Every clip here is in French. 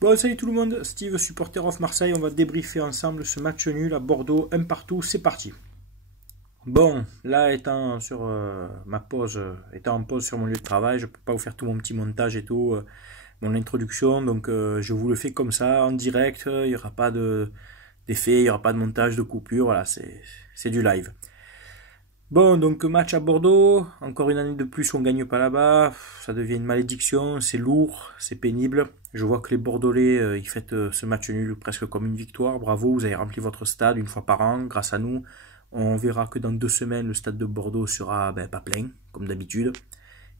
Bon, salut tout le monde, Steve, supporter of Marseille. On va débriefer ensemble ce match nul à Bordeaux, un partout. C'est parti. Bon, là, étant sur ma pause, étant en pause sur mon lieu de travail, je peux pas vous faire tout mon petit montage et tout, mon introduction. Donc, je vous le fais comme ça, en direct. Il y aura pas d'effet, il y aura pas de montage, de coupure. Voilà, c'est du live. Bon, donc match à Bordeaux, encore une année de plus on gagne pas là-bas, ça devient une malédiction, c'est lourd, c'est pénible. Je vois que les Bordelais, ils fêtent ce match nul presque comme une victoire, bravo, vous avez rempli votre stade une fois par an, grâce à nous. On verra que dans 2 semaines, le stade de Bordeaux sera pas plein, comme d'habitude,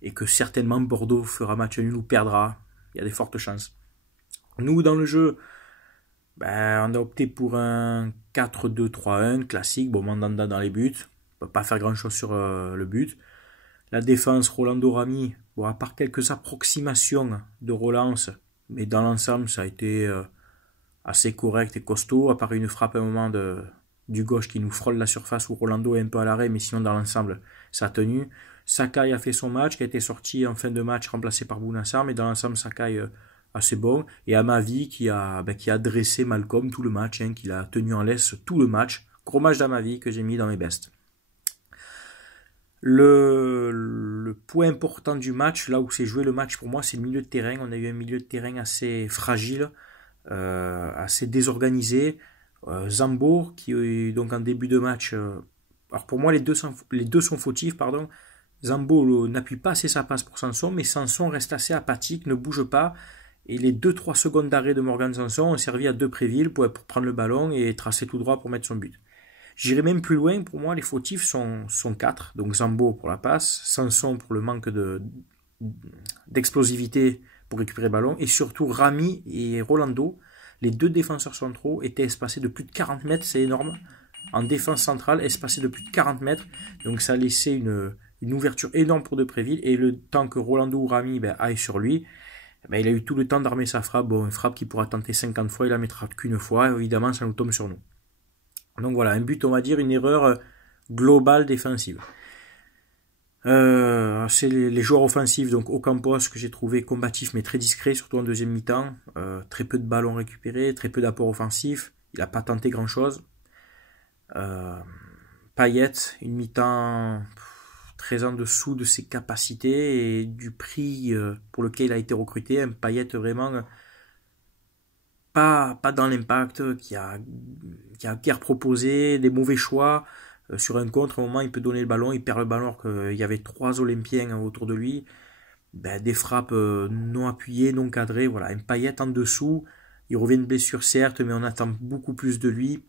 et que certainement Bordeaux fera match nul ou perdra, il y a des fortes chances. Nous, dans le jeu, on a opté pour un 4-2-3-1 classique, bon, Mandanda dans les buts. On peut pas faire grand chose sur le but. La défense, Rolando Rami, bon, à part quelques approximations de relance, mais dans l'ensemble, ça a été assez correct et costaud, à part une frappe à un moment du gauche qui nous frôle la surface où Rolando est un peu à l'arrêt, mais sinon dans l'ensemble, ça a tenu. Sakai a fait son match, qui a été sorti en fin de match, remplacé par Bounassar, mais dans l'ensemble, Sakai assez bon. Et Amavi qui a dressé Malcolm tout le match, qui l'a tenu en laisse tout le match. Gros match d'Amavi que j'ai mis dans mes bestes. Le point important du match, là où s'est joué le match pour moi, c'est le milieu de terrain. On a eu un milieu de terrain assez fragile, assez désorganisé. Zambo, qui donc en début de match, alors pour moi les deux sont fautifs, pardon. Zambo n'appuie pas assez sa passe pour Sanson, mais Sanson reste assez apathique, ne bouge pas. Et les 2-3 secondes d'arrêt de Morgan Sanson ont servi à Depréville pour prendre le ballon et tracer tout droit pour mettre son but. J'irai même plus loin, pour moi les fautifs sont 4, donc Zambo pour la passe, Sanson pour le manque d'explosivité pour récupérer le ballon, et surtout Rami et Rolando, les deux défenseurs centraux étaient espacés de plus de 40 mètres, c'est énorme, en défense centrale, espacés de plus de 40 mètres, donc ça a laissé une ouverture énorme pour Depréville, et le temps que Rolando ou Rami aille sur lui, il a eu tout le temps d'armer sa frappe, bon, une frappe qu'il pourra tenter 50 fois, il la mettra qu'une fois, évidemment ça nous tombe sur nous. Donc voilà, un but, on va dire, une erreur globale défensive. C'est les joueurs offensifs, donc Ocampos, que j'ai trouvé combatif mais très discret, surtout en deuxième mi-temps. Très peu de ballons récupérés, très peu d'apports offensifs. Il n'a pas tenté grand-chose. Payet, une mi-temps très en dessous de ses capacités et du prix pour lequel il a été recruté. Un Payet vraiment pas dans l'impact, qui a proposé des mauvais choix sur un contre. À un moment, il peut donner le ballon, il perd le ballon alors qu'il y avait 3 Olympiens autour de lui. Des frappes non appuyées, non cadrées. Voilà, un Payet en dessous. Il revient de blessure, certes, mais on attend beaucoup plus de lui.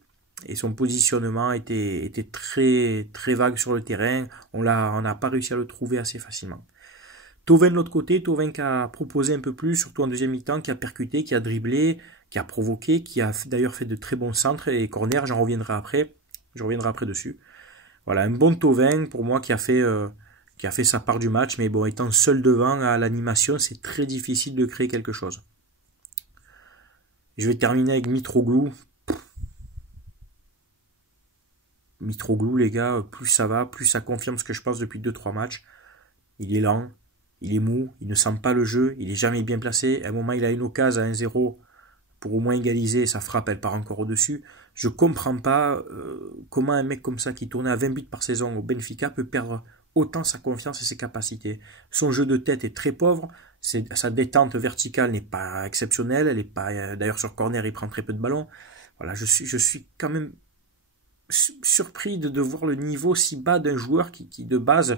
Et son positionnement était très, très vague sur le terrain. On n'a pas réussi à le trouver assez facilement. Thauvin de l'autre côté, Thauvin qui a proposé un peu plus, surtout en deuxième mi-temps, qui a percuté, qui a dribblé, qui a provoqué, qui a d'ailleurs fait de très bons centres et corners, j'en reviendrai après. Je reviendrai après dessus. Voilà, un bon Thauvin pour moi qui a fait sa part du match, mais bon, étant seul devant à l'animation, c'est très difficile de créer quelque chose. Je vais terminer avec Mitroglou. Mitroglou, les gars, plus ça va, plus ça confirme ce que je pense depuis 2-3 matchs. Il est lent, il est mou, il ne sent pas le jeu, il est jamais bien placé. À un moment, il a une occasion à 1-0 pour au moins égaliser, sa frappe, elle part encore au-dessus. Je comprends pas comment un mec comme ça, qui tournait à 20 buts par saison au Benfica, peut perdre autant sa confiance et ses capacités. Son jeu de tête est très pauvre, sa détente verticale n'est pas exceptionnelle, elle est pas, d'ailleurs sur corner, il prend très peu de ballons. Voilà, je suis quand même surpris de voir le niveau si bas d'un joueur qui de base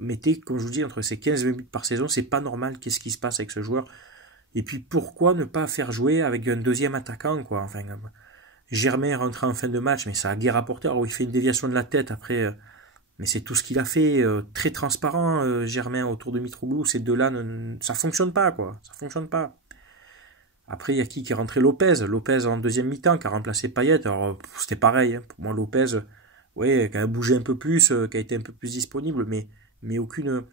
mettait, comme je vous dis, entre ses 15 et 20 buts par saison. C'est pas normal, qu'est-ce qui se passe avec ce joueur? Et puis pourquoi ne pas faire jouer avec un deuxième attaquant, quoi? Enfin, Germain est rentré en fin de match, mais ça a guère rapporté. Alors il fait une déviation de la tête après, mais c'est tout ce qu'il a fait. Très transparent, Germain autour de Mitroglou. Ces deux-là, ça fonctionne pas, quoi. Ça fonctionne pas. Après, il y a qui est rentré? Lopez en deuxième mi-temps, qui a remplacé Payet. Alors c'était pareil, pour moi Lopez, ouais, qui a bougé un peu plus, qui a été un peu plus disponible, mais aucune,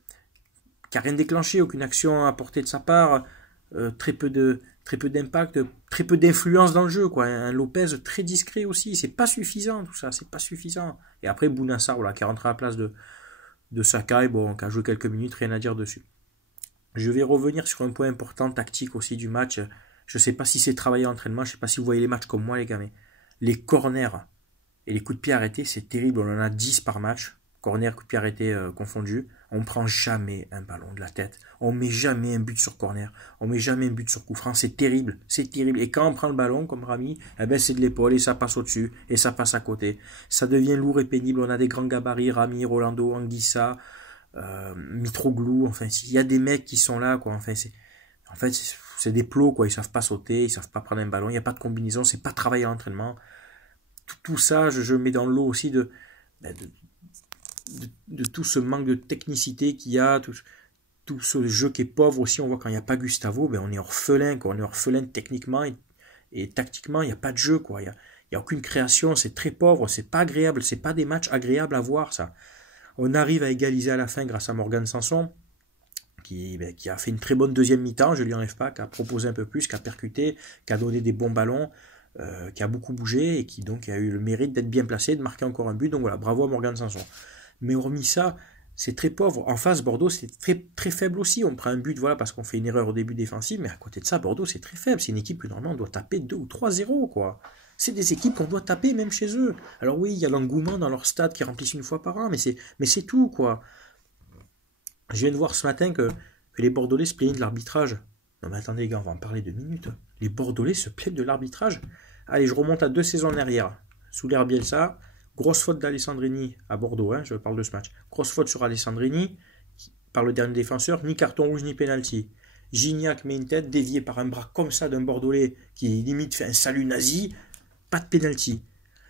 qui a rien déclenché, aucune action à portée de sa part. Très peu d'impact, très peu d'influence dans le jeu, quoi. Un Lopez très discret aussi, c'est pas suffisant tout ça, c'est pas suffisant. Et après Bounassar, voilà, qui est rentré à la place de Sakai, bon, qui a joué quelques minutes, rien à dire dessus. Je vais revenir sur un point important tactique aussi du match. Je sais pas si c'est travaillé à l'entraînement, je sais pas si vous voyez les matchs comme moi les gars, mais les corners et les coups de pied arrêtés, c'est terrible. On en a 10 par match, corner, coups de pied arrêtés confondus. On prend jamais un ballon de la tête. On met jamais un but sur corner. On met jamais un but sur coup franc. C'est terrible, c'est terrible. Et quand on prend le ballon, comme Rami, eh ben c'est de l'épaule et ça passe au-dessus et ça passe à côté. Ça devient lourd et pénible. On a des grands gabarits, Rami, Rolando, Anguissa, Mitroglou. Enfin, il y a des mecs qui sont là, quoi. Enfin, c'est des plots, quoi. Ils savent pas sauter, ils savent pas prendre un ballon. Il n'y a pas de combinaison, c'est pas travailler à l'entraînement. Tout ça, je mets dans l'eau aussi de tout ce manque de technicité qu'il y a, tout ce jeu qui est pauvre aussi. On voit quand il n'y a pas Gustavo, ben on est orphelin, quoi. On est orphelin techniquement et tactiquement, il n'y a pas de jeu, quoi. Il y a aucune création, c'est très pauvre, c'est pas agréable, c'est pas des matchs agréables à voir, ça. On arrive à égaliser à la fin grâce à Morgan Sanson, qui a fait une très bonne deuxième mi-temps, je ne lui enlève pas, qui a proposé un peu plus, qui a percuté, qui a donné des bons ballons, qui a beaucoup bougé et qui donc a eu le mérite d'être bien placé, de marquer encore un but. Donc voilà, bravo à Morgan Sanson. Mais hormis ça, c'est très pauvre. En face, Bordeaux, c'est très, très faible aussi. On prend un but, voilà, parce qu'on fait une erreur au début défensif, mais à côté de ça, Bordeaux, c'est très faible. C'est une équipe que normalement on doit taper 2 ou 3-0, quoi. C'est des équipes qu'on doit taper même chez eux. Alors oui, il y a l'engouement dans leur stade qui remplissent une fois par an, mais c'est tout, quoi. Je viens de voir ce matin que les Bordelais se plaignent de l'arbitrage. Non mais attendez les gars, on va en parler 2 minutes. Les Bordelais se plaignent de l'arbitrage. Allez, je remonte à 2 saisons en arrière. Sous l'ère Bielsa, grosse faute d'Alessandrini à Bordeaux, je parle de ce match. Grosse faute sur Alessandrini par le dernier défenseur, ni carton rouge ni pénalty. Gignac met une tête déviée par un bras comme ça d'un Bordelais qui limite fait un salut nazi, pas de pénalty.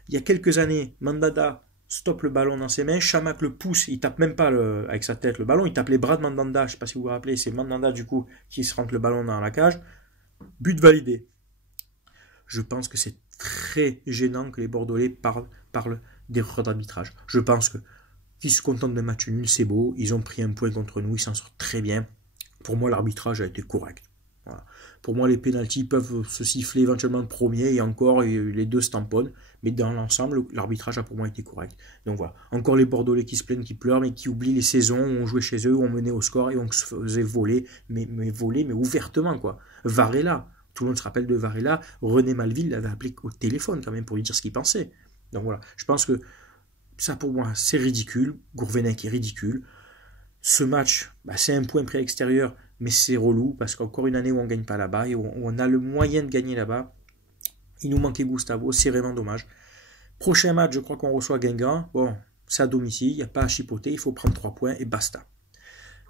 Il y a quelques années, Mandanda stoppe le ballon dans ses mains, Chamac le pousse, il tape même pas avec sa tête le ballon, il tape les bras de Mandanda, je sais pas si vous vous rappelez, c'est Mandanda du coup qui se rentre le ballon dans la cage, but validé. Je pense que c'est très gênant que les Bordelais parlent d'erreur d'arbitrage. Je pense qu'ils se contentent d'un match nul, c'est beau, ils ont pris un point contre nous, ils s'en sortent très bien. Pour moi, l'arbitrage a été correct. Voilà. Pour moi, les pénaltys peuvent se siffler éventuellement le premier et encore, les deux se tamponnent. Mais dans l'ensemble, l'arbitrage a pour moi été correct. Donc voilà. Encore les Bordelais qui se plaignent, qui pleurent, mais qui oublient les saisons où on jouait chez eux, où on menait au score et on se faisait voler, mais ouvertement, quoi. Varela. Tout le monde se rappelle de Varela. René Malville l'avait appelé au téléphone quand même pour lui dire ce qu'il pensait. Donc voilà. Je pense que ça, pour moi, c'est ridicule. Gourvenec est ridicule. Ce match, c'est un point pris à l'extérieur, mais c'est relou parce qu'encore une année où on ne gagne pas là-bas et où on a le moyen de gagner là-bas, il nous manquait Gustavo, c'est vraiment dommage. Prochain match, je crois qu'on reçoit Guingamp. Bon, c'est à domicile, il n'y a pas à chipoter, il faut prendre 3 points et basta.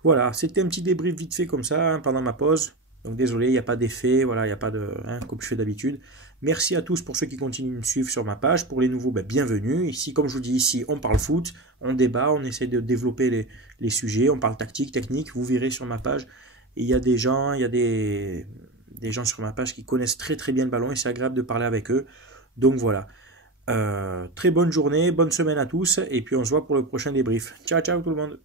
Voilà, c'était un petit débrief vite fait comme ça pendant ma pause. Donc désolé, il n'y a pas d'effet, voilà, il n'y a pas de comme je fais d'habitude. Merci à tous pour ceux qui continuent de me suivre sur ma page. Pour les nouveaux, bienvenue. Ici, comme je vous dis, ici, on parle foot, on débat, on essaie de développer les sujets, on parle tactique, technique. Vous verrez sur ma page. Et il y a des gens, des gens sur ma page qui connaissent très très bien le ballon et c'est agréable de parler avec eux. Donc voilà. Très bonne journée, bonne semaine à tous et puis on se voit pour le prochain débrief. Ciao ciao tout le monde.